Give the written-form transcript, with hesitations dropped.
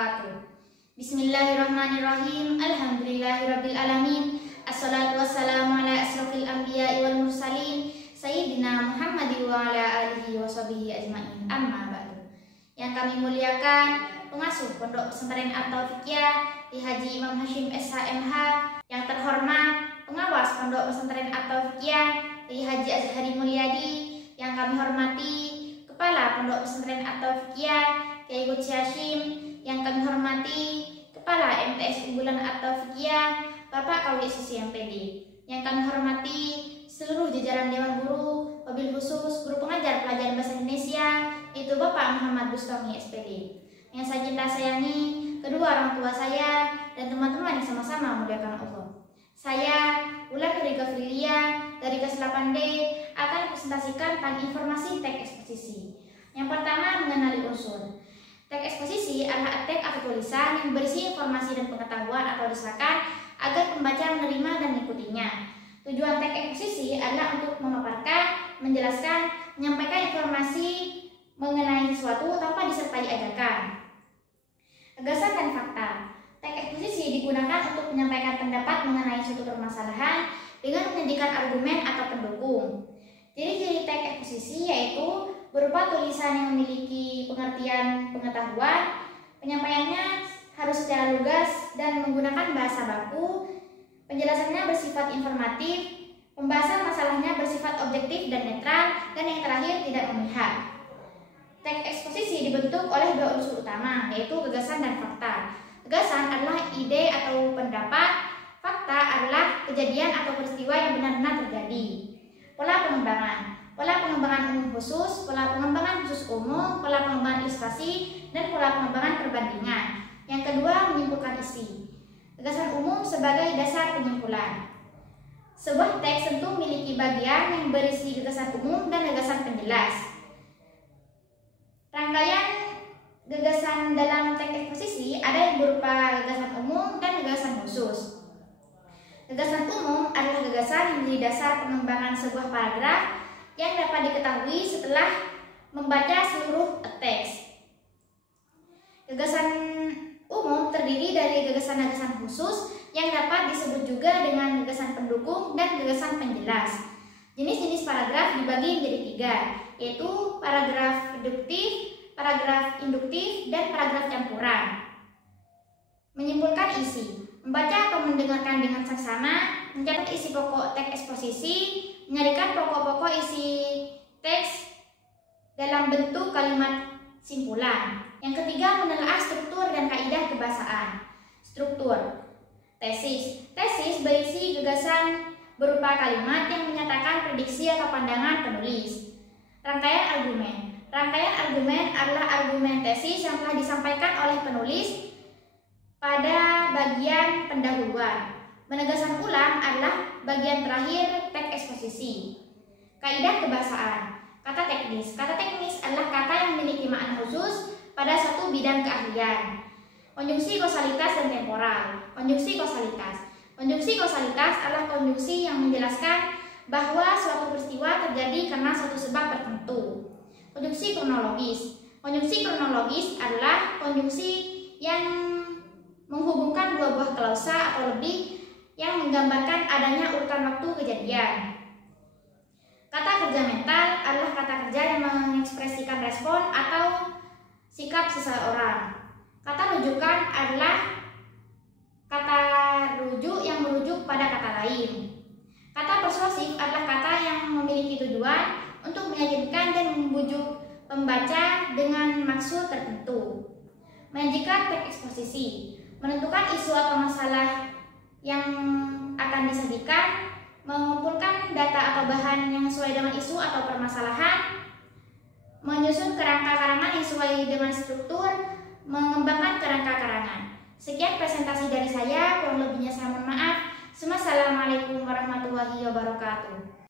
wabarakatuh. Bismillahirrahmanirrahim. Alhamdulillahirabbil alamin. Assalatu wassalamu ala asrofil anbiya'i wal mursalin Sayyidina Muhammad wa ala alihi wa sahbihi ajma'in. Amma ba'du. Yang kami muliakan pengasuh Pondok Pesantren At-Taufiqiyah Ki Haji Imam Hashim SHMH, yang terhormat pengawas Pondok Pesantren At-Taufiqiyah Ki Haji Azhari Mulyadi, yang kami hormati Kepala Pondok Pesantren At-Taufiqiyah Kiai Guci Hashim, yang kami hormati Kepala MTS Unggulan At-Taufiqiyah Bapak Kawi Susi MPD, yang kami hormati seluruh jajaran Dewan Guru, wabil khusus Guru Pengajar Pelajaran Bahasa Indonesia, yaitu Bapak Muhammad Bustami SPD, yang saya cinta sayangi, kedua orang tua saya, dan teman-teman yang sama-sama memuliakan Allah. Saya, Wulandari Gafrilia dari kelas 8D, akan presentasikan tentang informasi teks eksposisi. Yang pertama, mengenali unsur. Teks eksposisi adalah teks atau tulisan yang berisi informasi dan pengetahuan atau desakan agar pembaca menerima dan mengikutinya. Tujuan teks eksposisi adalah untuk memaparkan, menjelaskan, menyampaikan informasi mengenai sesuatu tanpa disertai ajakan. Gagasan dan fakta. Teks eksposisi digunakan untuk menyampaikan pendapat mengenai suatu permasalahan dengan menyajikan argumen atau pendukung. Ciri-ciri teks eksposisi yaitu berupa tulisan yang memiliki pengertian pengetahuan, penyampaiannya harus secara lugas dan menggunakan bahasa baku, penjelasannya bersifat informatif, pembahasan masalahnya bersifat objektif dan netral, dan yang terakhir tidak memihak. Teks eksposisi dibentuk oleh dua unsur utama, yaitu gagasan dan fakta. Gagasan adalah ide atau pendapat, fakta adalah kejadian atau peristiwa yang benar-benar terjadi. Pola pengembangan. Pola pengembangan umum khusus, pola pengembangan khusus umum, pola pengembangan ilustrasi, dan pola pengembangan perbandingan. Yang kedua, menyimpulkan isi. Gagasan umum sebagai dasar penyimpulan. Sebuah teks tentu memiliki bagian yang berisi gagasan umum dan gagasan penjelas. Rangkaian gagasan dalam teks eksposisi ada yang berupa gagasan umum dan gagasan khusus. Gagasan umum adalah gagasan yang menjadi dasar pengembangan sebuah paragraf yang dapat diketahui setelah membaca seluruh teks. Gagasan umum terdiri dari gagasan-gagasan khusus yang dapat disebut juga dengan gagasan pendukung dan gagasan penjelas. Jenis-jenis paragraf dibagi menjadi tiga, yaitu paragraf deduktif, paragraf induktif, dan paragraf campuran. Menyimpulkan isi. Membaca atau mendengarkan dengan saksama, mencatat isi pokok teks eksposisi, menyarikan pokok-pokok isi teks dalam bentuk kalimat simpulan. Yang ketiga, menelaah struktur dan kaidah kebahasaan. Struktur. Tesis. Tesis berisi gagasan berupa kalimat yang menyatakan prediksi atau pandangan penulis. Rangkaian argumen. Rangkaian argumen adalah argumen tesis yang telah disampaikan oleh penulis pada bagian pendahuluan. Penegasan ulang adalah bagian terakhir teks eksposisi. Kaidah kebahasaan. Kata teknis. Kata teknis adalah kata yang memiliki makna khusus pada suatu bidang keahlian. Konjungsi kausalitas dan temporal. Konjungsi kausalitas. Konjungsi kausalitas adalah konjungsi yang menjelaskan bahwa suatu peristiwa terjadi karena suatu sebab tertentu. Konjungsi kronologis. Konjungsi kronologis adalah konjungsi yang menghubungkan dua buah klausa atau lebih yang menggambarkan adanya urutan waktu kejadian. Kata kerja mental adalah kata kerja yang mengekspresikan respon atau sikap seseorang. Kata rujukan adalah kata rujuk yang merujuk pada kata lain. Kata persuasif adalah kata yang memiliki tujuan untuk meyakinkan dan membujuk pembaca dengan maksud tertentu. Menyajikan teks eksposisi. Menentukan isu atau masalah yang akan disajikan, mengumpulkan data atau bahan yang sesuai dengan isu atau permasalahan, menyusun kerangka karangan yang sesuai dengan struktur, mengembangkan kerangka karangan. Sekian presentasi dari saya, kurang lebihnya saya mohon maaf. Wassalamualaikum warahmatullahi wabarakatuh.